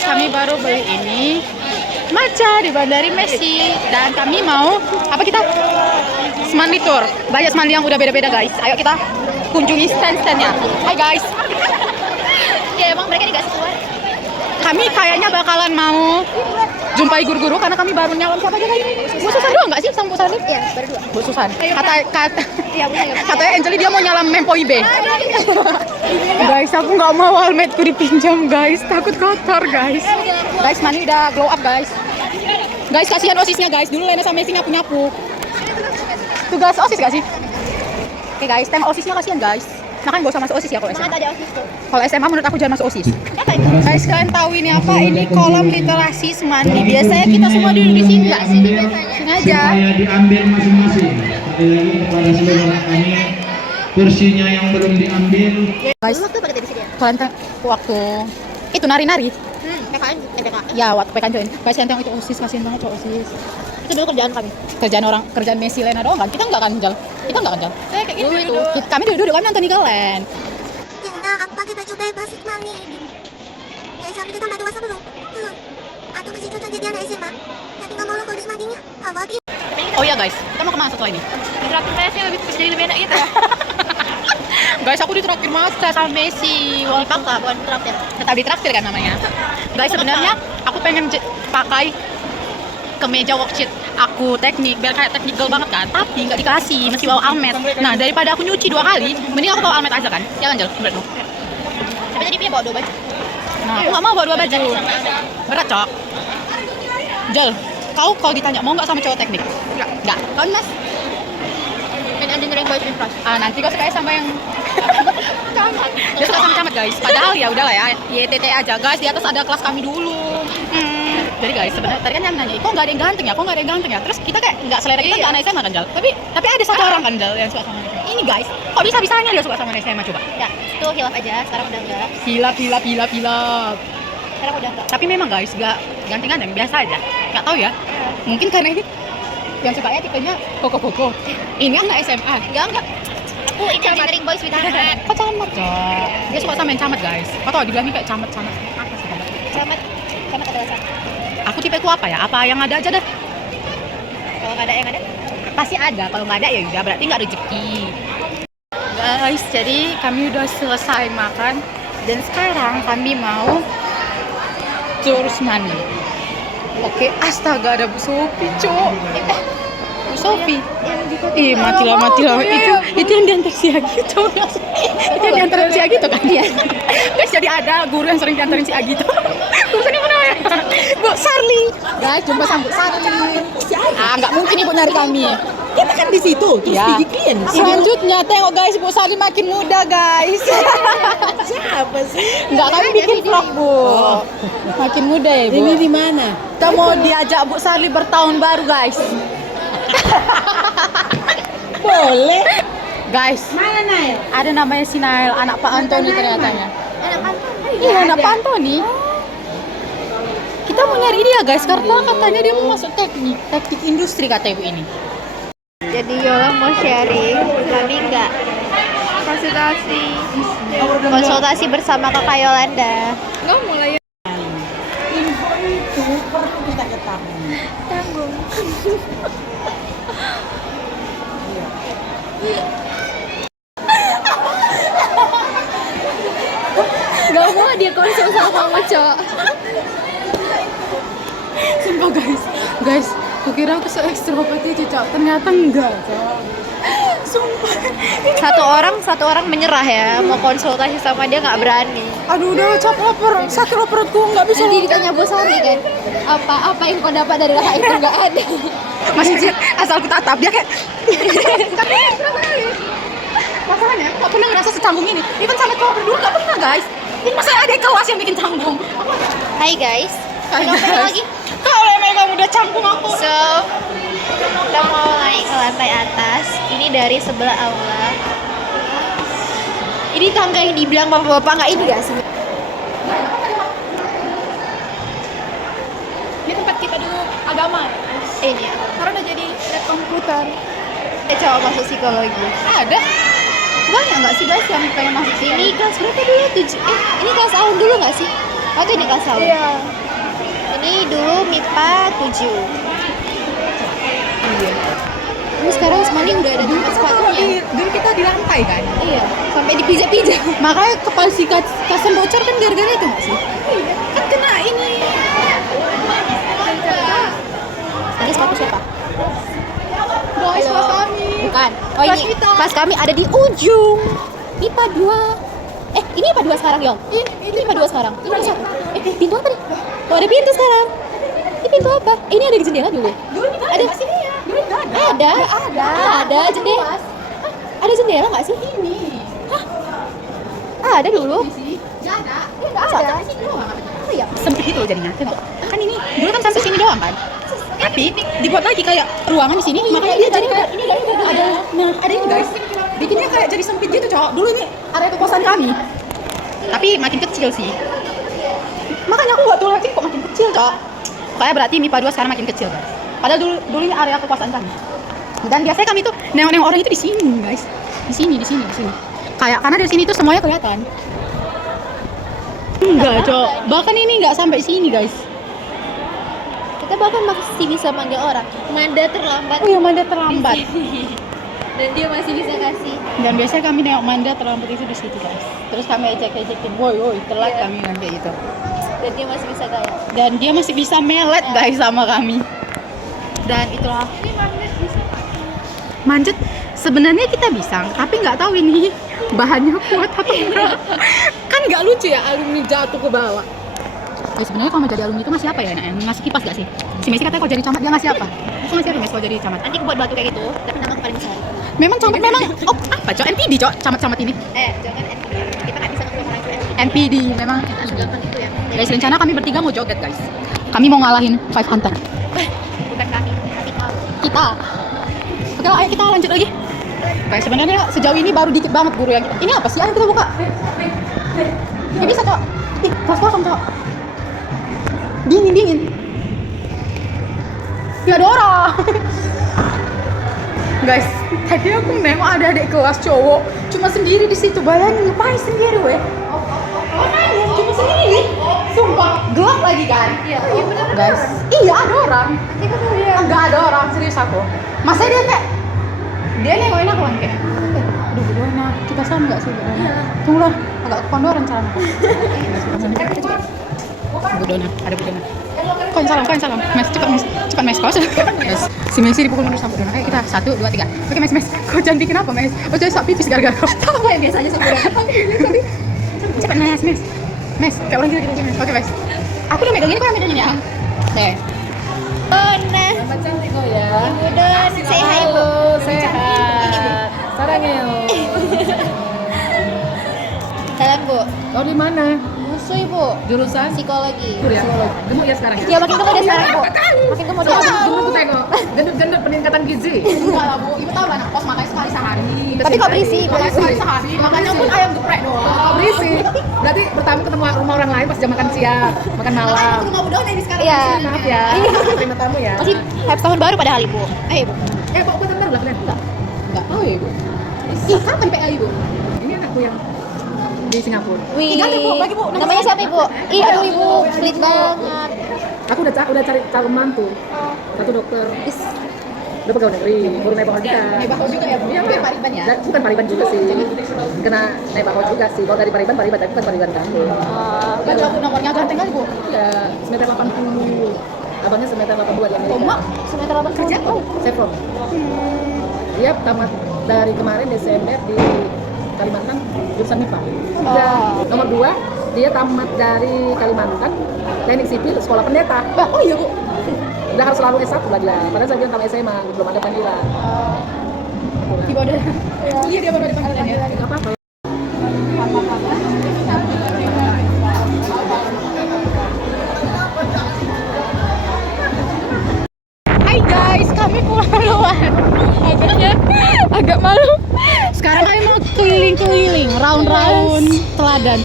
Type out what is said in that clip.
guys, kami baru beli ini matcha di Bandari Messi dan kami mau apa kita? Semandi tour. Banyak semandi yang udah beda-beda guys. Ayo kita kunjungi stand-standnya. Hai guys. Ya emang mereka dikasih keluar. Kami kayaknya bakalan mau jumpai guru-guru karena kami baru nyalam siapa aja kali ini? Bu Susan doang nggak sih sama Bu Sani? Iya, berdua. Bu Susan. Iya, benar. Katanya Angeli dia mau nyalam Mempo IB. Guys, aku nggak mau helmetku dipinjam guys, takut kotor guys. Guys, Mani udah glow up guys. Guys, kasihan osisnya guys. Dulu Lena sama Messi nyapu-nyapu. Tugas osis gak sih? Oke guys, tema osisnya kasihan guys. Nah kan gak usah masuk osis ya kalau SMA. Ada osis tuh. Kalau SMA menurut aku jangan masuk osis. Apa itu? Guys, kalian tahu ini apa? Ini kolam literasi Semandi. Biasanya kita semua duduk di sini nggak sih? Sini aja. Supaya diambil masing-masing. Sekali lagi kepada seluruh anak kami, kursinya yang belum diambil. Guys, Waktu pakai di sini ya? kalian waktu itu nari-nari. PKN, PKN. Ya, waktu PKN join. Guys, yang tengok itu osis, kasihan banget cowok osis. Itu dulu kerjaan kami. Kerjaan Messi Lena doang kan? Kita enggak kan, Jal? Kita enggak kan, Jal? Kayak gitu itu. Kami duduk kan nonton Nickeland. Ya, aku pakai baju bebas mami. Ya, sampai kita dewasa belum? Belum. Atau masih cocok jadi anak SMA. Tapi nggak mau lo kalau mandinya. Awal gitu. Oh iya guys, kita mau kemana setelah ini? Terakhir PSnya jadi lebih enak gitu ya. Guys, aku ditraktir matcha sama Messi. Dipaksa, bukan terakhir. Tetap ditraktir kan namanya. Guys, sebenarnya aku pengen pakai kemeja worksheet aku teknik biar kayak teknikal banget kan, tapi nggak dikasih, mesti bawa almet. Nah, daripada aku nyuci 2 kali, mending aku bawa almet aja kan. Ya kan, Jal? Menurutmu? Tapi tadi punya bawa 2 baju. Nah, aku nggak mau bawa 2 baju. Berat, Cok. Jal, kau ditanya mau nggak sama cowok teknik? Nggak. Kau Mas? Main engineering boys in France. Nanti kau suka sama yang camat. Dia suka sama camat guys. Padahal ya udahlah ya, YTT aja guys. Di atas ada kelas kami dulu. Jadi guys, sebenarnya tadi kan yang nanya, kok nggak ada yang ganteng ya? Kok nggak ada yang ganteng ya? Terus kita kayak nggak selera kita nggak anak SMA kan, Jal? Tapi ada satu orang kan, Jal, yang suka sama anak SMA. Ini guys, kok bisa-bisanya dia suka sama anak SMA coba? Ya, itu hilaf aja. Sekarang udah enggak. Hilap. Sekarang udah enggak. Tapi memang guys, nggak ganteng-ganteng, biasa aja. Nggak tahu ya. Mungkin karena ini yang sukanya tipenya koko-koko. Ini anak SMA. Enggak. Aku engineering boys with heart. Kok camat, Cok? Dia suka sama yang camat guys. Kau tau dibilangin kayak camat-camat. Apa sih camat? Sama kata dasar. Aku tipeku apa ya? Apa yang ada aja dah. Kalau nggak ada yang ada, Pasti ada, kalau nggak ada ya udah berarti nggak rezeki. Guys, jadi kami udah selesai makan dan sekarang kami mau terus mandi. Oke, astaga ada Bu Sofi, Cok. Bu Sofi. Matilah. Itu yang diantar si Agi, Cok. Itu yang diantar si Agi tuh kan dia. Guys, jadi ada guru yang sering diantarin si Agi tuh. Guru sini mana ya? Bu Sarli. Guys, jumpa sama Bu Sarli. Nggak mungkin ibu nyari kami. Kita kan di situ, terus Ya. gigi klien. Selanjutnya tengok guys, Bu Sarli makin muda guys. Siapa sih? Enggak, kami bikin vlog Bu. Makin muda ya Bu. Ini di mana? Kita mau diajak Bu Sarli bertahun baru guys. Boleh. Guys, Mana Nail? ada namanya si Nail, anak Pak Antoni ternyatanya. enak kan? Iya, anak Pak Antoni. Kita mau nyari dia guys, karena katanya dia mau masuk teknik industri kata ibu ini. Jadi Yola mau sharing, kami enggak konsultasi bersama Kakak Yolanda. Nggak mulai. Info itu perlu kita ketahui. Tanggung. Gak mau dia konsul sama Mama Cok. Sumpah guys, kukira aku se-ekstrovert itu Cok, ternyata enggak Cok. Sumpah. Satu orang menyerah ya, mau konsultasi sama dia nggak berani. Aduh udah capek lapar, sakit lapar perutku nggak bisa. Nanti ditanya Bos Hari kan, apa yang kau dapat dari kakak itu nggak ada. Masih asal ku tatap dia kayak. Masalahnya nggak pernah ngerasa secanggung ini. Even sama cowok berdua nggak pernah guys. Ini masa ada kelas yang bikin canggung. Hai guys, lagi. Kalau emang kamu udah canggung aku. So, kita mau naik ke lantai atas. Ini dari sebelah aula. Ini tangga yang dibilang bapak-bapak nggak ini nggak sih? Ini tempat kita dulu agama. Ini ya. Sekarang udah jadi lab komputer. Coba masuk psikologi. Ada. Banyak nggak sih guys yang pengen masuk sini? Ini kelas berapa dulu? Ini kelas awal dulu nggak sih? Oh itu di kelas tahun. Iya. Ini dulu MIPA 7. Ini sekarang Usmani udah ada tempat sepatunya. Dulu kita di lantai kan. Iya, sampai dipijak-pijak. Makanya kepalsi kasan bocor kan gara-gara itu nggak sih? Iya. Kan kena ini. Ini sepatu siapa? Guys, Halo. kelas kami. Bukan. Oh Kelas ini kita. kelas kami ada di ujung. MIPA 2. Ini MIPA 2 sekarang, Yong. Ini MIPA 2 sekarang. Ini ada satu. Pintu apa nih? Oh, ada pintu sekarang. Ini pintu apa? Ini ada jendela dulu. Dulu kita ada di sini ya. Dulu nggak ada. Ada jendela. Ada jendela nggak sih? Ini. Ada dulu. Nggak ada. Nggak ada. Sampai sini doang. Oh iya. Sempit itu jadinya. Tengok. Kan ini dulu kan sampai sini doang kan. Tapi dibuat lagi kayak ruangan di sini. Makanya dia jadi kayak ini dari ada. Nah, ada ini guys. Bikinnya kayak jadi sempit gitu, Cok. Dulu ini area kekuasaan kami. Tapi makin kecil sih. Makanya aku waktu lagi kok makin kecil, Cok. Kayak berarti MIPA 2 sekarang makin kecil, guys. Padahal dulu ini area kekuasaan kami. Dan biasanya kami tuh nengok-nengok orang itu di sini, guys. Di sini. Kayak karena dari sini tuh semuanya kelihatan. Enggak, Cok. Bahkan ini enggak sampai sini, guys. Kita bahkan masih bisa manggil orang. Manda terlambat. Oh ya, Manda terlambat. Dan dia masih bisa kasih. Dan biasanya kami nengok Manda terlambat itu di situ, guys. Terus kami ejek-ejekin, woi, telat Iya. kami kan kayak gitu. Dan dia masih bisa gaya. Dan dia masih bisa melet, guys, sama kami. Dan itulah. Ini mandet bisa. Manjat sebenarnya kita bisa, tapi nggak tahu ini bahannya kuat atau enggak. Kan nggak lucu ya alumni jatuh ke bawah. Sebenarnya kalau mau jadi alumni itu ngasih apa ya? Ngasih kipas gak sih? Si Messi katanya kalau jadi camat dia ngasih apa? Aku ngasih apa Mes kalau jadi camat? Nanti aku buat batu kayak gitu, tapi nama aku paling besar. Memang camat memang apa, Cok? NPD, Cok, camat-camat ini. Jangan NPD. Kita nggak bisa ngomong orang itu. NPD memang. Gampang itu ya. Guys, rencana kami bertiga mau joget, guys. Kami mau ngalahin 5 Hunter. Bukan kami, tapi kau. Kita. Oke, ayo kita lanjut lagi. Guys, sebenarnya sejauh ini baru dikit banget guru yang ini apa sih? Ayo kita buka. Ya bisa, Cok. Ih, kelas kosong, Cok. Dingin. Gak ada orang. Guys, tadi aku nengok ada adik kelas cowok cuma sendiri di situ. Bayangin ngapain sendiri, weh? Makanya cuma sendiri. Sumpah, gelap lagi kan? Iya benar. Guys, iya ada orang. Nanti aku tuh dia. Enggak ada orang, serius aku. Masa dia kayak dia nengokin aku kan kayak aduh Budona, kita sama nggak sih Budona? Tunggulah, agak kondoran celana. Budona, ada Budona. Koin salam. Mes, cepat Mes, kau Mes. Si Messi dipukul mundur sama Budona. Ayo kita 1, 2, 3. Oke Mes, kau jangan bikin apa Mes? Kau jangan sak pipis gara-gara. Tahu ya biasanya sih Budona. Cepat Mes, kayak orang gila gitu Mes. Oke Mes. Aku udah megang ini, kau yang megang ini ya? Deh. Nah, Sama cantik kok ya. Ibu Don, say hi Bu. Sehat. Sarangnya. Salam Bu. Kau di mana? Musuh Ibu. Jurusan Psikologi. ya. Gemuk ya sekarang ya. Ya makin gemuk deh sekarang Bu. Makin gemuk deh. Gemuk aku tengok. Gendut-gendut peningkatan gizi. Enggak lah Bu, Ibu tahu anak kos makannya sekali sehari. Tapi kok berisi? Makannya sekali sehari, makannya pun ayam geprek doang. Kau berisi. Berarti pertama ketemu rumah orang lain pas jam makan siang, makan malam. Rumah Budona ini sekarang. Iya. Maaf ya, terima tamu ya. Masih habis tahun baru padahal Ibu. Ibu. Kok buatan baru lah kalian? Enggak tahu ya Ibu. Ih, kapan PA Ibu? Ini anakku yang di Singapura. Wih. Ganti, Bu. Bagi, Bu. Namanya siapa Ibu? Ih, aduh Ibu, pelit banget. Aku udah cari calon mantu. Satu dokter. Udah pegawai negeri, baru naik bakal juga. Naik bakal juga ya Bu? Iya, Biar Pariban ya? Bukan Pariban juga sih. Kena naik bakal juga sih. Kalau dari Pariban, tapi bukan Pariban kampung. Bukan aku nomornya ganteng kali Bu. Ya, semeter 80. Abangnya semeter 82 di Amerika. Mak, Semester 8 kerja. Chevron. Dia tamat dari kemarin Desember di Kalimantan jurusan MIPA. Nomor 2, dia tamat dari Kalimantan teknik sipil sekolah pendeta. oh iya Bu. Udah harus selalu S1 lah dia. Padahal saya bilang kalau SMA belum ada panggilan. Tiba ada. Iya dia baru ada panggilan ya. Enggak apa-apa. Hai guys, kami pulang duluan. Agak malu. Sekarang kami mau keliling-keliling, round-round teladan.